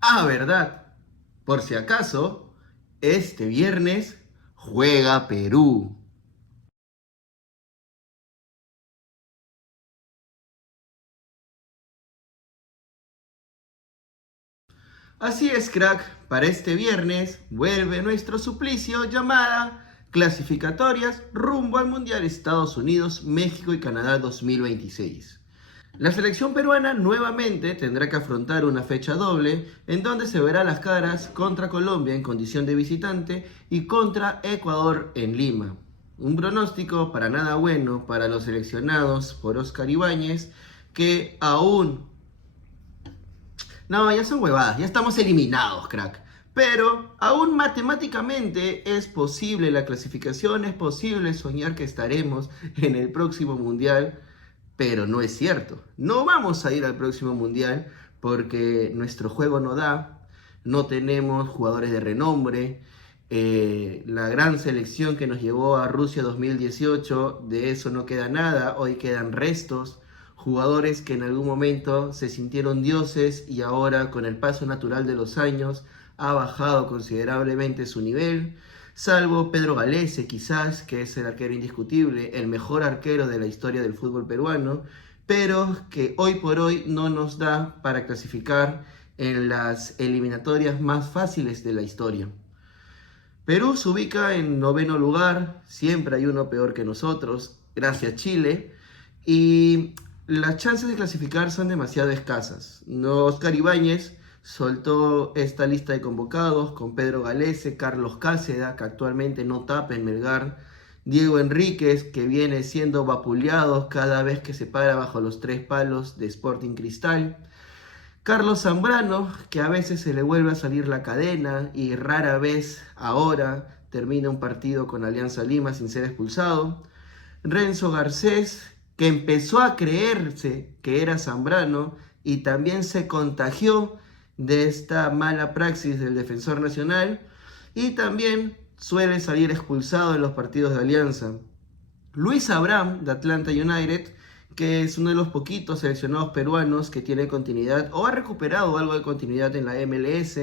Ah, verdad. Por si acaso, este viernes juega Perú. Así es, crack. Para este viernes vuelve nuestro suplicio llamada clasificatorias rumbo al Mundial Estados Unidos, México y Canadá 2026. La selección peruana nuevamente tendrá que afrontar una fecha doble en donde se verá las caras contra Colombia en condición de visitante y contra Ecuador en Lima. Un pronóstico para nada bueno para los seleccionados por Oscar Ibáñez que aún... No, ya son huevadas, ya estamos eliminados, crack. Pero aún matemáticamente es posible la clasificación, es posible soñar que estaremos en el próximo mundial, pero no es cierto. No vamos a ir al próximo mundial porque nuestro juego no da, no tenemos jugadores de renombre. La gran selección que nos llevó a Rusia 2018, de eso no queda nada, hoy quedan restos. Jugadores que en algún momento se sintieron dioses y ahora con el paso natural de los años ha bajado considerablemente su nivel, salvo Pedro Galese quizás, que es el arquero indiscutible, el mejor arquero de la historia del fútbol peruano, pero que hoy por hoy no nos da para clasificar en las eliminatorias más fáciles de la historia. Perú se ubica en noveno lugar, siempre hay uno peor que nosotros, gracias Chile, y las chances de clasificar son demasiado escasas. No, Oscar Ibáñez soltó esta lista de convocados con Pedro Galese, Carlos Cáceda, que actualmente no tapa en Melgar, Diego Enríquez, que viene siendo vapuleado cada vez que se para bajo los tres palos de Sporting Cristal, Carlos Zambrano, que a veces se le vuelve a salir la cadena y rara vez ahora termina un partido con Alianza Lima sin ser expulsado. Renzo Garcés, que empezó a creerse que era Zambrano y también se contagió de esta mala praxis del defensor nacional y también suele salir expulsado en los partidos de Alianza. Luis Abraham, de Atlanta United, que es uno de los poquitos seleccionados peruanos que tiene continuidad o ha recuperado algo de continuidad en la MLS.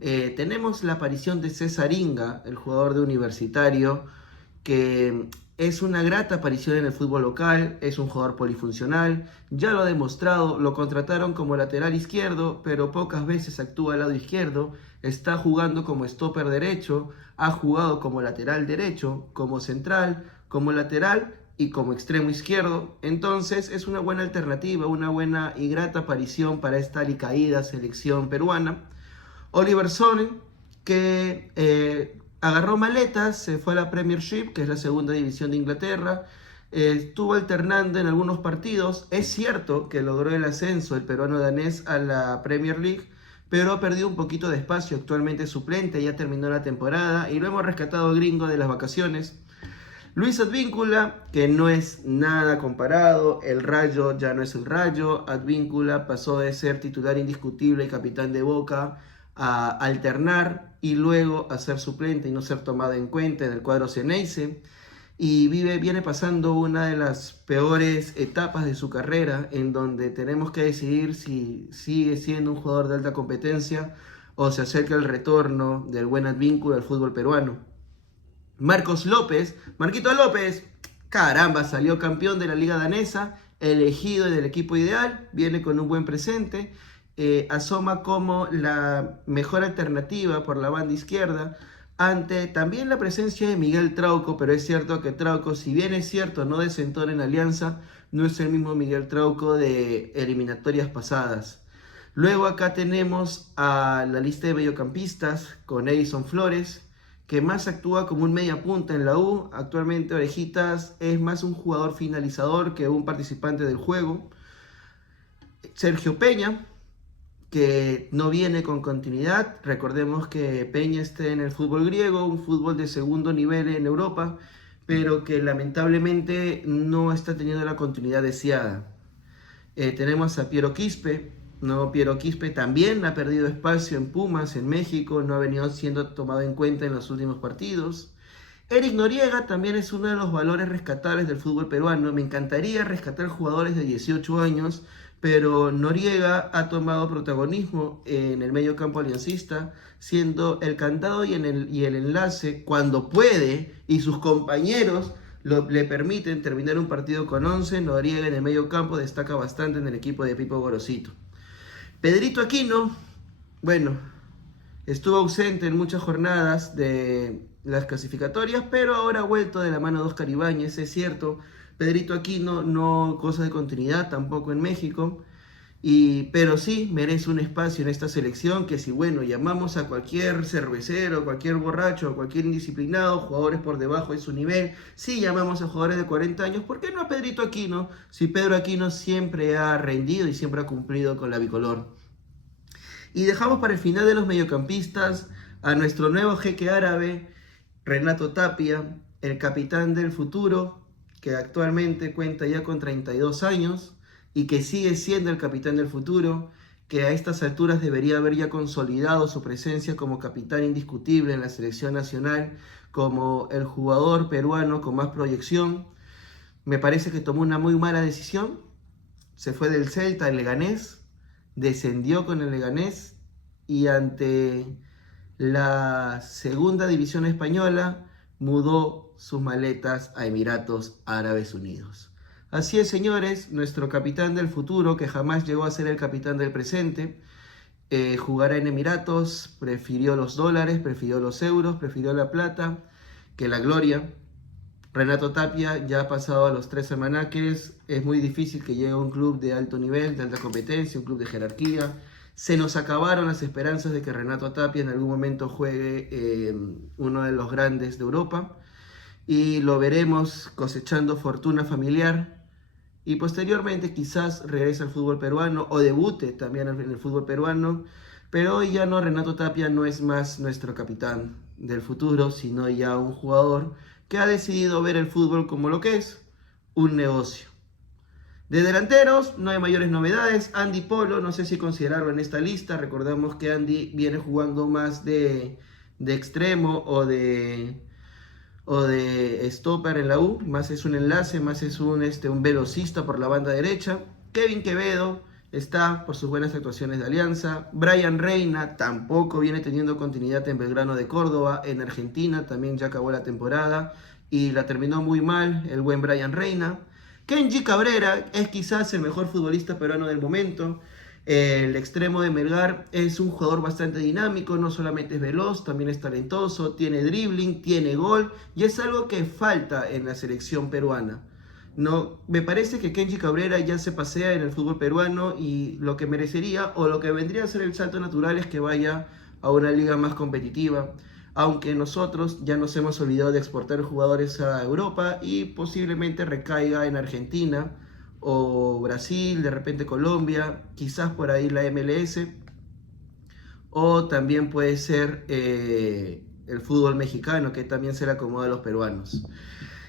Tenemos la aparición de César Inga, el jugador de Universitario, que es una grata aparición en el fútbol local, es un jugador polifuncional, ya lo ha demostrado, lo contrataron como lateral izquierdo, pero pocas veces actúa al lado izquierdo, está jugando como stopper derecho, ha jugado como lateral derecho, como central, como lateral y como extremo izquierdo, entonces es una buena alternativa, una buena y grata aparición para esta alicaída selección peruana. Oliver Sonnen, que agarró maletas, se fue a la Premiership, que es la segunda división de Inglaterra, estuvo alternando en algunos partidos. Es cierto que logró el ascenso el peruano danés a la Premier League, pero ha perdido un poquito de espacio, actualmente suplente, ya terminó la temporada y lo hemos rescatado gringo de las vacaciones. Luis Advíncula, que no es nada comparado, el Rayo ya no es el Rayo, Advíncula pasó de ser titular indiscutible y capitán de Boca a alternar y luego a ser suplente y no ser tomado en cuenta en el cuadro Ceneice y viene pasando una de las peores etapas de su carrera en donde tenemos que decidir si sigue siendo un jugador de alta competencia o se acerca el retorno del buen Advíncula al fútbol peruano. Marcos López, Marquito López, caramba, salió campeón de la liga danesa, elegido del equipo ideal, viene con un buen presente, asoma como la mejor alternativa por la banda izquierda, ante también la presencia de Miguel Trauco, pero es cierto que Trauco, si bien es cierto, no desentona en Alianza, no es el mismo Miguel Trauco de eliminatorias pasadas. Luego acá tenemos a la lista de mediocampistas con Edison Flores, que más actúa como un media punta en la U. Actualmente Orejitas es más un jugador finalizador que un participante del juego. Sergio Peña, que no viene con continuidad. Recordemos que Peña está en el fútbol griego, un fútbol de segundo nivel en Europa, pero que lamentablemente no está teniendo la continuidad deseada. Tenemos a Piero Quispe, ¿no? Piero Quispe también ha perdido espacio en Pumas, en México, no ha venido siendo tomado en cuenta en los últimos partidos. Eric Noriega también es uno de los valores rescatables del fútbol peruano. Me encantaría rescatar jugadores de 18 años, pero Noriega ha tomado protagonismo en el medio campo aliancista, siendo el candado y el enlace cuando puede y sus compañeros le permiten terminar un partido con 11. Noriega en el medio campo destaca bastante en el equipo de Pipo Gorosito. Pedrito Aquino, bueno, estuvo ausente en muchas jornadas de las clasificatorias, pero ahora ha vuelto de la mano de Oscar Ibáñez, es cierto. Pedrito Aquino no goza de continuidad tampoco en México, pero sí merece un espacio en esta selección que si bueno, llamamos a cualquier cervecero, cualquier borracho, cualquier indisciplinado, jugadores por debajo de su nivel, si llamamos a jugadores de 40 años, ¿por qué no a Pedrito Aquino? Si Pedro Aquino siempre ha rendido y siempre ha cumplido con la bicolor. Y dejamos para el final de los mediocampistas a nuestro nuevo jeque árabe, Renato Tapia, el capitán del futuro, que actualmente cuenta ya con 32 años y que sigue siendo el capitán del futuro, que a estas alturas debería haber ya consolidado su presencia como capitán indiscutible en la selección nacional, como el jugador peruano con más proyección. Me parece que tomó una muy mala decisión, se fue del Celta al Leganés, descendió con el Leganés y ante la segunda división española mudó sus maletas a Emiratos Árabes Unidos. Así es, señores, nuestro capitán del futuro, que jamás llegó a ser el capitán del presente, jugará en Emiratos, prefirió los dólares, prefirió los euros, prefirió la plata que la gloria. Renato Tapia ya ha pasado a los 3 almanaques, es muy difícil que llegue a un club de alto nivel, de alta competencia, un club de jerarquía. Se nos acabaron las esperanzas de que Renato Tapia en algún momento juegue uno de los grandes de Europa y lo veremos cosechando fortuna familiar y posteriormente quizás regrese al fútbol peruano o debute también en el fútbol peruano, pero hoy ya no, Renato Tapia no es más nuestro capitán del futuro, sino ya un jugador que ha decidido ver el fútbol como lo que es, un negocio. De delanteros no hay mayores novedades. Andy Polo, no sé si considerarlo en esta lista. Recordamos que Andy viene jugando más de extremo o de stopper en la U. Más es un enlace, más es un velocista por la banda derecha. Kevin Quevedo está por sus buenas actuaciones de Alianza. Brian Reina tampoco viene teniendo continuidad en Belgrano de Córdoba. En Argentina también ya acabó la temporada y la terminó muy mal el buen Brian Reina. Kenji Cabrera es quizás el mejor futbolista peruano del momento. El extremo de Melgar es un jugador bastante dinámico, no solamente es veloz, también es talentoso, tiene dribbling, tiene gol y es algo que falta en la selección peruana. No, me parece que Kenji Cabrera ya se pasea en el fútbol peruano y lo que merecería o lo que vendría a ser el salto natural es que vaya a una liga más competitiva. Aunque nosotros ya nos hemos olvidado de exportar jugadores a Europa y posiblemente recaiga en Argentina o Brasil, de repente Colombia, quizás por ahí la MLS, o también puede ser el fútbol mexicano, que también se le acomoda a los peruanos.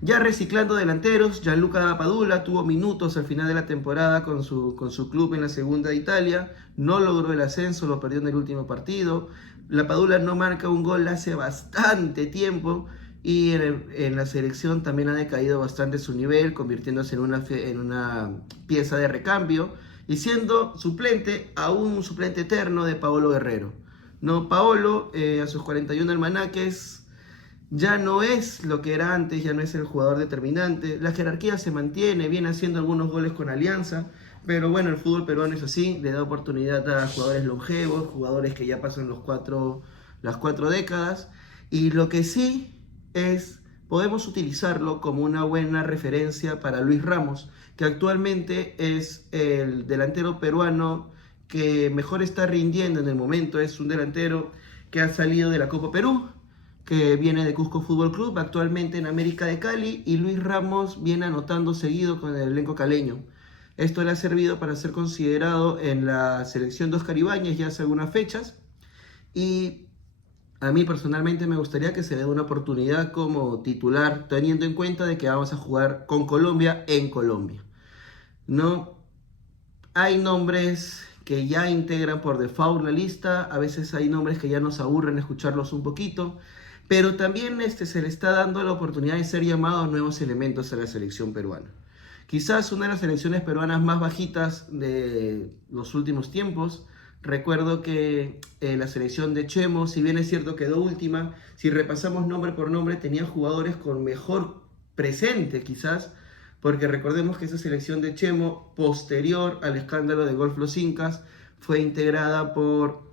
Ya reciclando delanteros, Gianluca Padula tuvo minutos al final de la temporada con su club en la segunda de Italia, no logró el ascenso, lo perdió en el último partido. La Padula no marca un gol hace bastante tiempo y en la selección también ha decaído bastante su nivel, convirtiéndose en una pieza de recambio y siendo suplente, aún un suplente eterno de Paolo Guerrero. No, Paolo a sus 41 almanaques ya no es lo que era antes, ya no es el jugador determinante. La jerarquía se mantiene, viene haciendo algunos goles con Alianza, pero bueno, el fútbol peruano es así, le da oportunidad a jugadores longevos, jugadores que ya pasan las cuatro décadas, y lo que sí es, podemos utilizarlo como una buena referencia para Luis Ramos, que actualmente es el delantero peruano que mejor está rindiendo en el momento, es un delantero que ha salido de la Copa Perú, que viene de Cusco Fútbol Club, actualmente en América de Cali, y Luis Ramos viene anotando seguido con el elenco caleño. Esto le ha servido para ser considerado en la selección de Oscar Ibáñez ya hace algunas fechas, y a mí personalmente me gustaría que se dé una oportunidad como titular, teniendo en cuenta de que vamos a jugar con Colombia en Colombia. No hay nombres que ya integran por default la lista, a veces hay nombres que ya nos aburren escucharlos un poquito, pero también se le está dando la oportunidad de ser llamados nuevos elementos a la selección peruana. Quizás una de las selecciones peruanas más bajitas de los últimos tiempos. Recuerdo que la selección de Chemo, si bien es cierto quedó última, si repasamos nombre por nombre, tenía jugadores con mejor presente quizás, porque recordemos que esa selección de Chemo, posterior al escándalo de Golf Los Incas, fue integrada por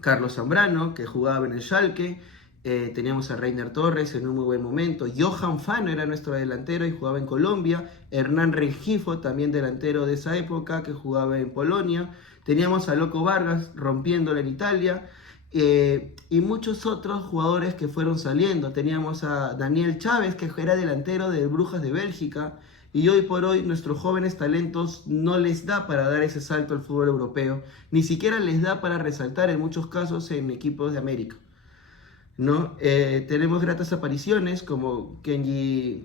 Carlos Zambrano, que jugaba en el Schalke, teníamos a Reiner Torres en un muy buen momento, Johan Fano era nuestro delantero y jugaba en Colombia, Hernán Rengifo, también delantero de esa época, que jugaba en Polonia, teníamos a Loco Vargas rompiéndola en Italia, y muchos otros jugadores que fueron saliendo. Teníamos a Daniel Chávez, que era delantero del Brujas de Bélgica, y hoy por hoy nuestros jóvenes talentos no les da para dar ese salto al fútbol europeo, ni siquiera les da para resaltar en muchos casos en equipos de América, ¿no? Tenemos gratas apariciones como Kenji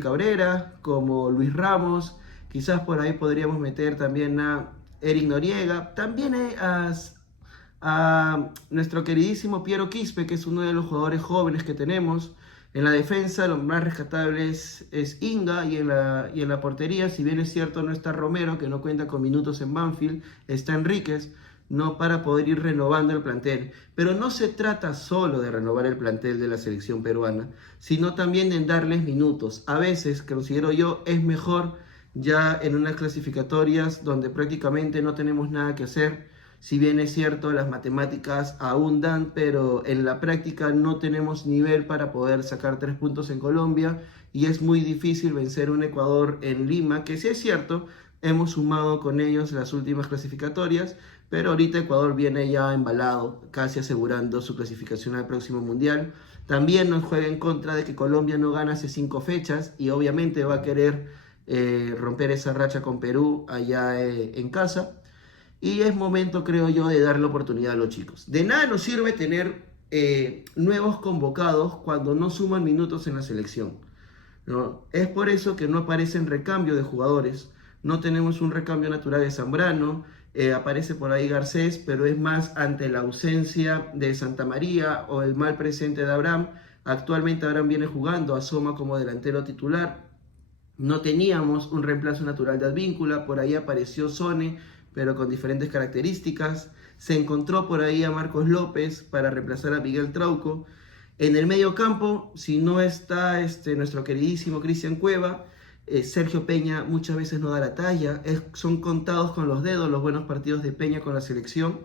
Cabrera, como Luis Ramos, quizás por ahí podríamos meter también a Eric Noriega, también a nuestro queridísimo Piero Quispe, que es uno de los jugadores jóvenes que tenemos. En la defensa lo más rescatable es Inga, y en la portería, si bien es cierto no está Romero, que no cuenta con minutos en Banfield, está Enríquez, no, para poder ir renovando el plantel. Pero no se trata solo de renovar el plantel de la selección peruana, sino también de darles minutos. A veces, considero yo, es mejor ya en unas clasificatorias donde prácticamente no tenemos nada que hacer. Si bien es cierto, las matemáticas aún dan, pero en la práctica no tenemos nivel para poder sacar 3 puntos en Colombia, y es muy difícil vencer un Ecuador en Lima, que sí es cierto, hemos sumado con ellos las últimas clasificatorias, pero ahorita Ecuador viene ya embalado, casi asegurando su clasificación al próximo Mundial. También nos juega en contra de que Colombia no gana hace 5 fechas y obviamente va a querer romper esa racha con Perú allá en casa. Y es momento, creo yo, de darle oportunidad a los chicos. De nada nos sirve tener nuevos convocados cuando no suman minutos en la selección, ¿no? Es por eso que no aparecen recambio de jugadores. No tenemos un recambio natural de Zambrano. Aparece por ahí Garcés, pero es más ante la ausencia de Santa María o el mal presente de Abraham. Actualmente Abraham viene jugando, asoma como delantero titular. No teníamos un reemplazo natural de Advíncula, por ahí apareció Sone, pero con diferentes características. Se encontró por ahí a Marcos López para reemplazar a Miguel Trauco. En el medio campo, si no está nuestro queridísimo Cristian Cueva, Sergio Peña muchas veces no da la talla. Son contados con los dedos los buenos partidos de Peña con la selección.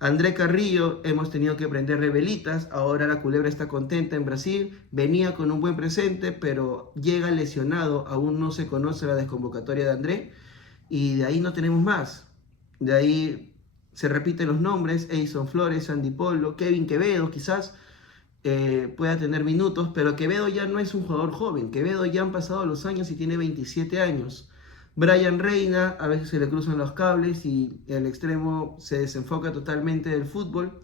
André Carrillo, hemos tenido que prenderle velitas. Ahora la culebra está contenta en Brasil. Venía con un buen presente, pero llega lesionado. Aún no se conoce la desconvocatoria de André. Y de ahí no tenemos más. De ahí se repiten los nombres: Edison Flores, Andy Polo, Kevin Quevedo, quizás pueda tener minutos, pero Quevedo ya no es un jugador joven. Quevedo ya han pasado los años y tiene 27 años. Brian Reina, a veces se le cruzan los cables y el extremo se desenfoca totalmente del fútbol.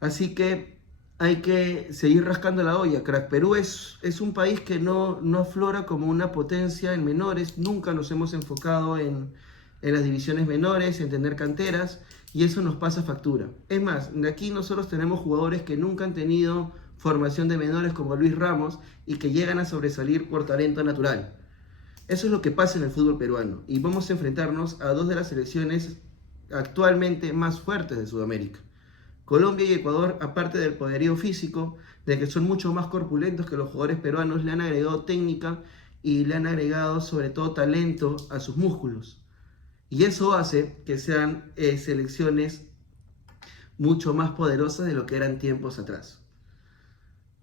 Así que hay que seguir rascando la olla, crack. Perú es un país que no aflora como una potencia en menores. Nunca nos hemos enfocado en las divisiones menores, en tener canteras, y eso nos pasa factura. Es más, de aquí nosotros tenemos jugadores que nunca han tenido formación de menores, como Luis Ramos, y que llegan a sobresalir por talento natural. Eso es lo que pasa en el fútbol peruano, y vamos a enfrentarnos a dos de las selecciones actualmente más fuertes de Sudamérica. Colombia y Ecuador, aparte del poderío físico, de que son mucho más corpulentos que los jugadores peruanos, le han agregado técnica y le han agregado sobre todo talento a sus músculos. Y eso hace que sean selecciones mucho más poderosas de lo que eran tiempos atrás.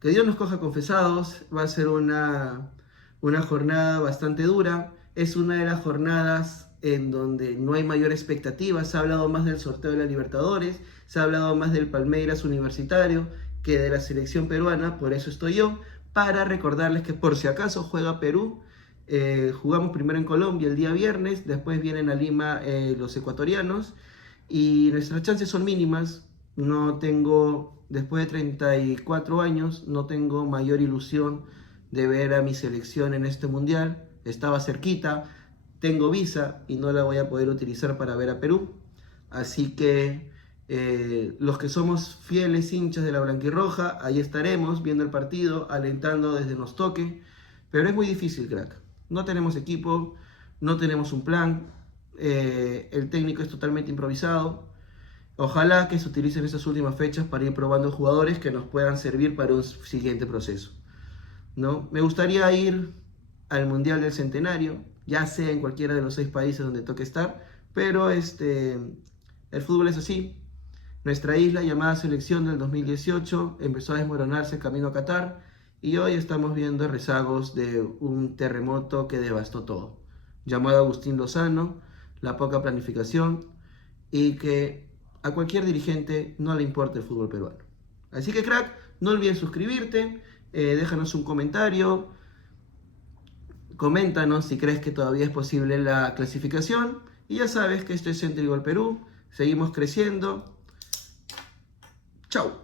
Que Dios nos coja confesados. Va a ser una jornada bastante dura. Es una de las jornadas en donde no hay mayor expectativa. Se ha hablado más del sorteo de la Libertadores, se ha hablado más del Palmeiras Universitario que de la selección peruana. Por eso estoy yo, para recordarles que por si acaso juega Perú. Jugamos primero en Colombia el día viernes, después vienen a Lima los ecuatorianos, y nuestras chances son mínimas. No tengo, después de 34 años, no tengo mayor ilusión de ver a mi selección en este mundial. Estaba cerquita, tengo visa y no la voy a poder utilizar para ver a Perú. Así que los que somos fieles hinchas de la blanquirroja, ahí estaremos viendo el partido, alentando desde nos toque. Pero es muy difícil, crack. no tenemos equipo, no tenemos un plan, el técnico es totalmente improvisado. Ojalá que se utilicen estas últimas fechas para ir probando jugadores que nos puedan servir para un siguiente proceso, ¿no? Me gustaría ir al Mundial del Centenario, ya sea en cualquiera de los 6 países donde toque estar, pero el fútbol es así. Nuestra isla, llamada Selección del 2018, empezó a desmoronarse camino a Qatar y hoy estamos viendo rezagos de un terremoto que devastó todo, llamado Agustín Lozano, la poca planificación y que a cualquier dirigente no le importa el fútbol peruano. Así que, crack, no olvides suscribirte, déjanos un comentario, coméntanos si crees que todavía es posible la clasificación y ya sabes que esto es Centrigo al Perú, seguimos creciendo. Chau.